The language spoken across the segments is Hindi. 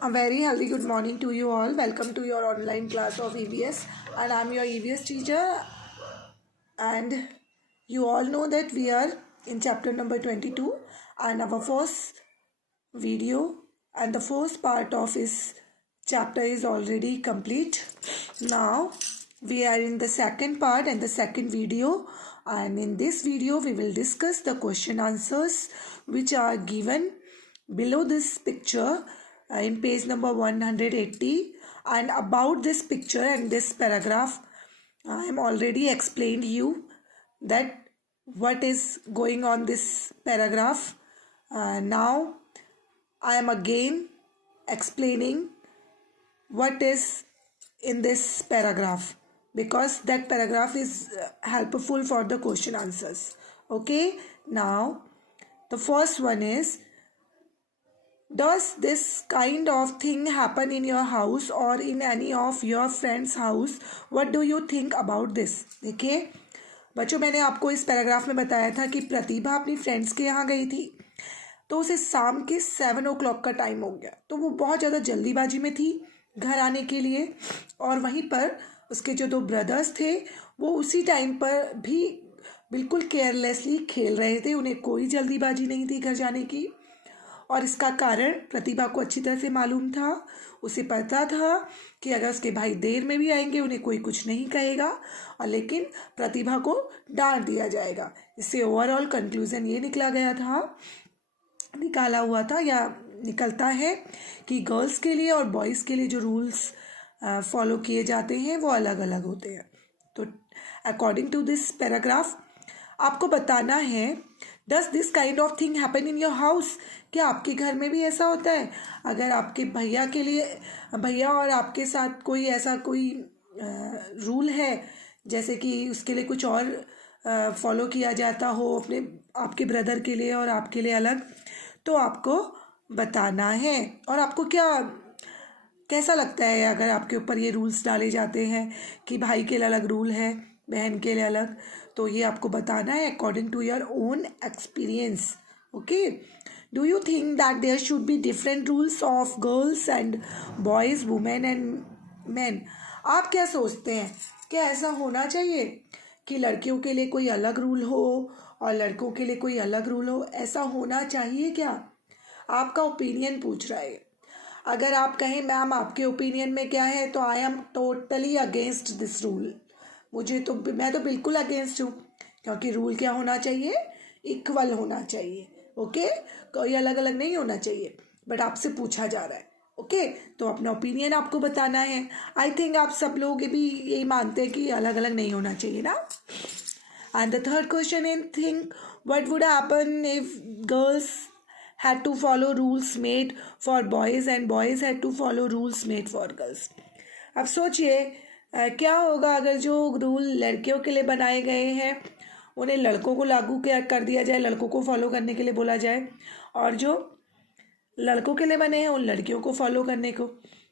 A very healthy good morning to you all. Welcome to your online class of EVS, and I'm your EVS teacher. And you all know that we are in chapter number 22, and our first video and the first part of this chapter is already complete. Now we are in the second part and the second video, and in this video we will discuss the question answers which are given below this picture in page number 180. And about this picture and this paragraph, I am already explained you that what is going on this paragraph. Now I am again explaining what is in this paragraph, because that paragraph is helpful for the question answers. Okay, now the first one is, does this kind of thing happen in your house or in any of your friends house? What do you think about this? देखिए बच्चों, मैंने आपको इस पैराग्राफ में बताया था कि प्रतिभा अपनी फ्रेंड्स के यहाँ गई थी, तो उसे शाम के 7 o'clock का टाइम हो गया, तो वो बहुत ज़्यादा जल्दीबाजी में थी घर आने के लिए। और वहीं पर उसके जो 2 ब्रदर्स थे वो उसी टाइम पर भी बिल्कुल केयरलेसली खेल रहे थे, उन्हें कोई जल्दीबाजी नहीं थी घर जाने की। और इसका कारण प्रतिभा को अच्छी तरह से मालूम था, उसे पता था कि अगर उसके भाई देर में भी आएंगे उन्हें कोई कुछ नहीं कहेगा, और लेकिन प्रतिभा को डांट दिया जाएगा। इससे ओवरऑल कंक्लूज़न ये निकाला हुआ था या निकलता है कि गर्ल्स के लिए और बॉयज़ के लिए जो रूल्स फॉलो किए जाते हैं वो अलग अलग होते हैं। तो अकॉर्डिंग टू दिस पैराग्राफ आपको बताना है, does this kind of thing happen in your house? क्या आपके घर में भी ऐसा होता है? अगर आपके भैया और आपके साथ कोई ऐसा कोई रूल है, जैसे कि उसके लिए कुछ और फॉलो किया जाता हो आपके ब्रदर के लिए और आपके लिए अलग, तो आपको बताना है। और आपको कैसा लगता है अगर आपके ऊपर ये रूल्स डाले जाते हैं कि भाई के लिए अलग रूल है, बहन के लिए अलग, तो ये आपको बताना है according to your own experience. Okay, do you think that there should be different rules of girls and boys, women and man? आप क्या सोचते हैं, क्या ऐसा होना चाहिए कि लड़कियों के लिए कोई अलग रूल हो और लड़कों के लिए कोई अलग रूल हो? ऐसा होना चाहिए क्या? आपका ओपिनियन पूछ रहा है। अगर आप कहें मैम आपके ओपिनियन में क्या है, तो I am totally against this rule. मैं तो बिल्कुल अगेंस्ट हूँ, क्योंकि रूल क्या होना चाहिए, इक्वल होना चाहिए। ओके, कोई अलग अलग नहीं होना चाहिए, बट आपसे पूछा जा रहा है। ओके, तो अपना ओपिनियन आपको बताना है। आई थिंक आप सब लोग भी यही मानते हैं कि अलग अलग नहीं होना चाहिए ना। And the third question is, think what would happen if girls had to follow rules made for boys and boys had to follow rules made for girls. अब सोचिए क्या होगा अगर जो रूल लड़कियों के लिए बनाए गए हैं उन्हें लड़कों को लागू कर दिया जाए, लड़कों को फॉलो करने के लिए बोला जाए, और जो लड़कों के लिए बने हैं उन लड़कियों को फॉलो करने को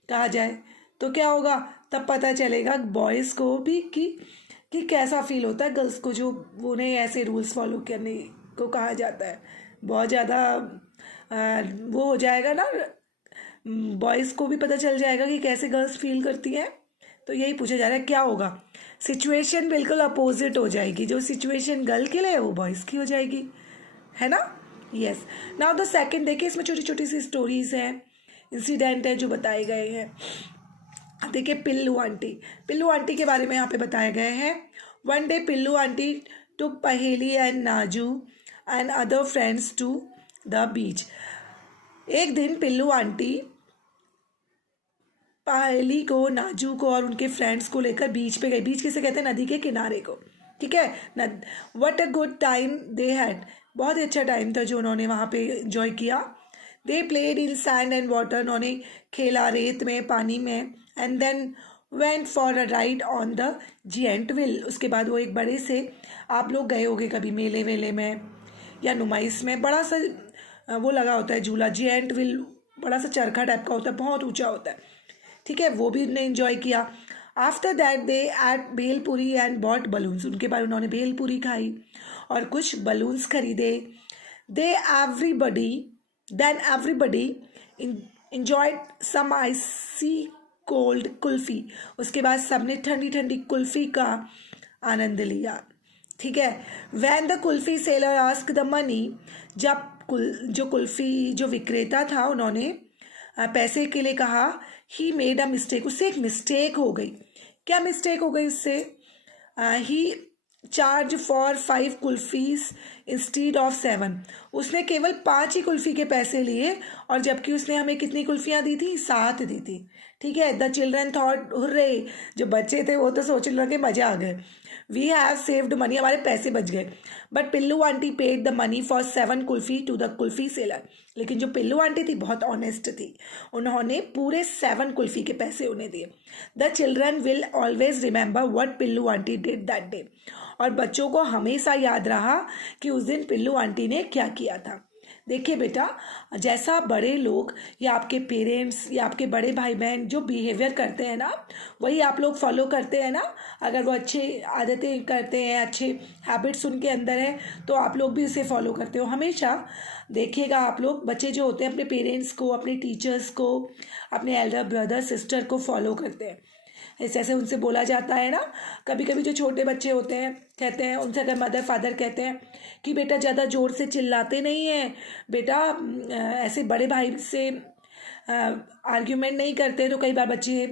कहा जाए, तो क्या होगा? तब पता चलेगा बॉयज़ को भी कि कैसा फील होता है गर्ल्स को जो उन्हें ऐसे रूल्स फॉलो करने को कहा जाता है। बहुत ज़्यादा वो हो जाएगा ना, बॉयज़ को भी पता चल जाएगा कि कैसे गर्ल्स फील करती हैं। तो यही पूछा जा रहा है, क्या होगा? सिचुएशन बिल्कुल अपोजिट हो जाएगी, जो सिचुएशन गर्ल के लिए है वो बॉयज़ की हो जाएगी, है ना? यस। नाउ द सेकंड, देखिए इसमें छोटी छोटी सी स्टोरीज हैं, इंसिडेंट है जो बताए गए हैं। देखिए पिल्लू आंटी के बारे में यहाँ पे बताए गए हैं। One day Pillu aunty took Paheli and Naju and other friends to the beach. एक दिन पिल्लू आंटी पहेली को, नाजू को और उनके फ्रेंड्स को लेकर बीच पे गई। बीच किसे कहते हैं? नदी के किनारे को। ठीक है। What a good time they had, बहुत ही अच्छा टाइम था जो उन्होंने वहाँ पे एंजॉय किया। They played in sand and water, उन्होंने खेला रेत में, पानी में। And then went for a ride on the giant wheel, उसके बाद वो एक बड़े से, आप लोग गए होंगे कभी मेले वेले में या नुमाइश में, बड़ा सा वो लगा होता है झूला, जिएंट व्हील, बड़ा सा चरखा टाइप का होता है, बहुत ऊंचा होता है। ठीक है, वो भी उन्होंने एंजॉय किया। After that they ate bhelpuri and bought balloons, उनके बाद उन्होंने भेलपुरी खाई और कुछ बलून्स खरीदे। Then everybody enjoyed some icy cold kulfi, उसके बाद सबने ठंडी ठंडी कुल्फ़ी का आनंद लिया, ठीक है। When the kulfi seller ask the money, जब जो कुल्फ़ी जो विक्रेता था उन्होंने पैसे के लिए कहा, ही मेड अ मिस्टेक, उससे एक मिस्टेक हो गई। क्या मिस्टेक हो गई उससे? ही चार्ज फॉर 5 कुल्फ़ीज इंस्टीड ऑफ 7, उसने केवल 5 ही कुल्फ़ी के पैसे लिए, और जबकि उसने हमें कितनी कुल्फ़ियाँ दी थी? 7 दी थी, ठीक है। द चिल्ड्रन थॉट, हुर्रे, जो बच्चे थे वो तो सोचने लगे मज़ा आ गए, वी हैव सेव्ड मनी, हमारे पैसे बच गए। But Pillu aunty paid the money for 7 kulfi to the kulfi seller, लेकिन जो पिल्लू आंटी थी बहुत ऑनेस्ट थी, उन्होंने पूरे 7 कुल्फ़ी के पैसे उन्हें दिए। The children will always remember what पिल्लू आंटी डिड दैट डे, और बच्चों को हमेशा याद रहा कि उस दिन पिल्लू आंटी ने क्या किया था। देखिए बेटा, जैसा बड़े लोग या आपके पेरेंट्स या आपके बड़े भाई बहन जो बिहेवियर करते हैं ना, वही आप लोग फॉलो करते हैं ना। अगर वो अच्छे आदतें करते हैं, अच्छे हैबिट्स उनके अंदर है, तो आप लोग भी उसे फॉलो करते हो। हमेशा देखिएगा, आप लोग बच्चे जो होते हैं अपने पेरेंट्स को, अपने टीचर्स को, अपने एल्डर ब्रदर सिस्टर को फॉलो करते हैं। जैसे उनसे बोला जाता है ना, कभी कभी जो छोटे बच्चे होते हैं कहते हैं, उनसे अगर मदर फादर कहते हैं कि बेटा ज़्यादा ज़ोर से चिल्लाते नहीं हैं, बेटा ऐसे बड़े भाई से आर्ग्यूमेंट नहीं करते, तो कई बार बच्चे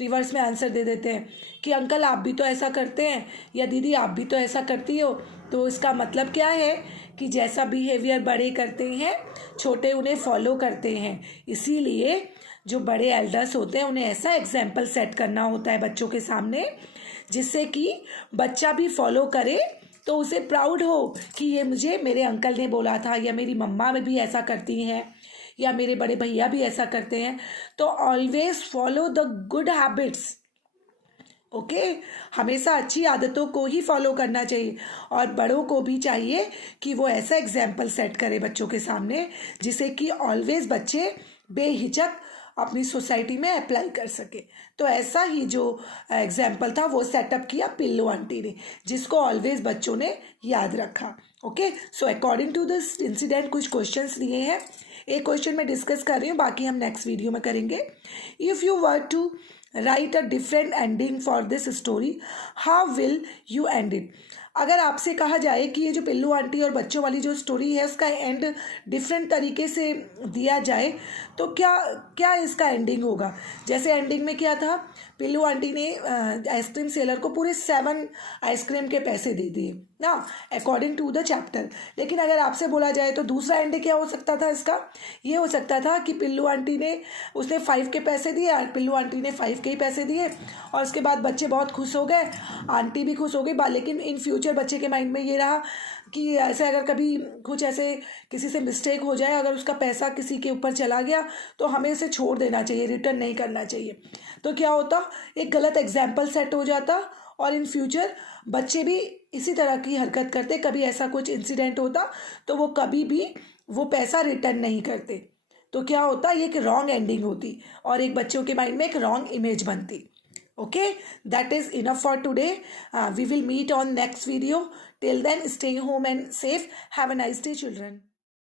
रिवर्स में आंसर दे देते हैं कि अंकल आप भी तो ऐसा करते हैं, या दीदी आप भी तो ऐसा करती हो। तो इसका मतलब क्या है कि जैसा बिहेवियर बड़े करते हैं, छोटे उन्हें फॉलो करते हैं। इसीलिए जो बड़े एल्डर्स होते हैं उन्हें ऐसा एग्जाम्पल सेट करना होता है बच्चों के सामने, जिससे कि बच्चा भी फॉलो करे, तो उसे प्राउड हो कि ये मुझे मेरे अंकल ने बोला था, या मेरी मम्मा भी ऐसा करती हैं, या मेरे बड़े भैया भी ऐसा करते हैं। तो always follow the good habits, okay. हमेशा अच्छी आदतों को ही फॉलो करना चाहिए, और बड़ों को भी चाहिए कि वो ऐसा एग्जाम्पल सेट करे बच्चों के सामने, जिससे कि ऑलवेज बच्चे बेहिचक अपनी सोसाइटी में अप्लाई कर सके। तो ऐसा ही जो एग्जाम्पल था वो सेटअप किया पिल्लू आंटी ने, जिसको ऑलवेज बच्चों ने याद रखा। Okay, so according to this incident कुछ क्वेश्चंस दिए हैं, एक क्वेश्चन मैं डिस्कस कर रही हूँ, बाकी हम नेक्स्ट वीडियो में करेंगे। If you were to write a different ending for this story, how will you end it? अगर आपसे कहा जाए कि ये जो पिल्लू आंटी और बच्चों वाली जो स्टोरी है उसका एंड डिफरेंट तरीके से दिया जाए, तो क्या क्या इसका एंडिंग होगा? जैसे एंडिंग में क्या था, पिल्लू आंटी ने आइसक्रीम सेलर को पूरे 7 आइसक्रीम के पैसे दे दिए ना, अकॉर्डिंग टू द चैप्टर। लेकिन अगर आपसे बोला जाए तो दूसरा एंड क्या हो सकता था इसका? ये हो सकता था कि पिल्लू आंटी ने उसने 5 के पैसे दिए, और पिल्लू आंटी ने 5 के ही पैसे दिए, और उसके बाद बच्चे बहुत खुश हो गए, आंटी भी खुश हो गई। लेकिन इन फ्यूचर बच्चे के माइंड में ये रहा कि ऐसे अगर कभी कुछ ऐसे किसी से मिस्टेक हो जाए, अगर उसका पैसा किसी के ऊपर चला गया, तो हमें उसे छोड़ देना चाहिए, रिटर्न नहीं करना चाहिए। तो क्या होता, एक गलत एग्जाम्पल सेट हो जाता, और इन फ्यूचर बच्चे भी इसी तरह की हरकत करते। कभी ऐसा कुछ इंसिडेंट होता तो वो कभी भी वो पैसा रिटर्न नहीं करते। तो क्या होता, ये एक रॉन्ग एंडिंग होती, और एक बच्चों के माइंड में एक रॉन्ग इमेज बनती। Okay, that is enough for today. We will meet on next video. Till then, stay home and safe. Have a nice day, children.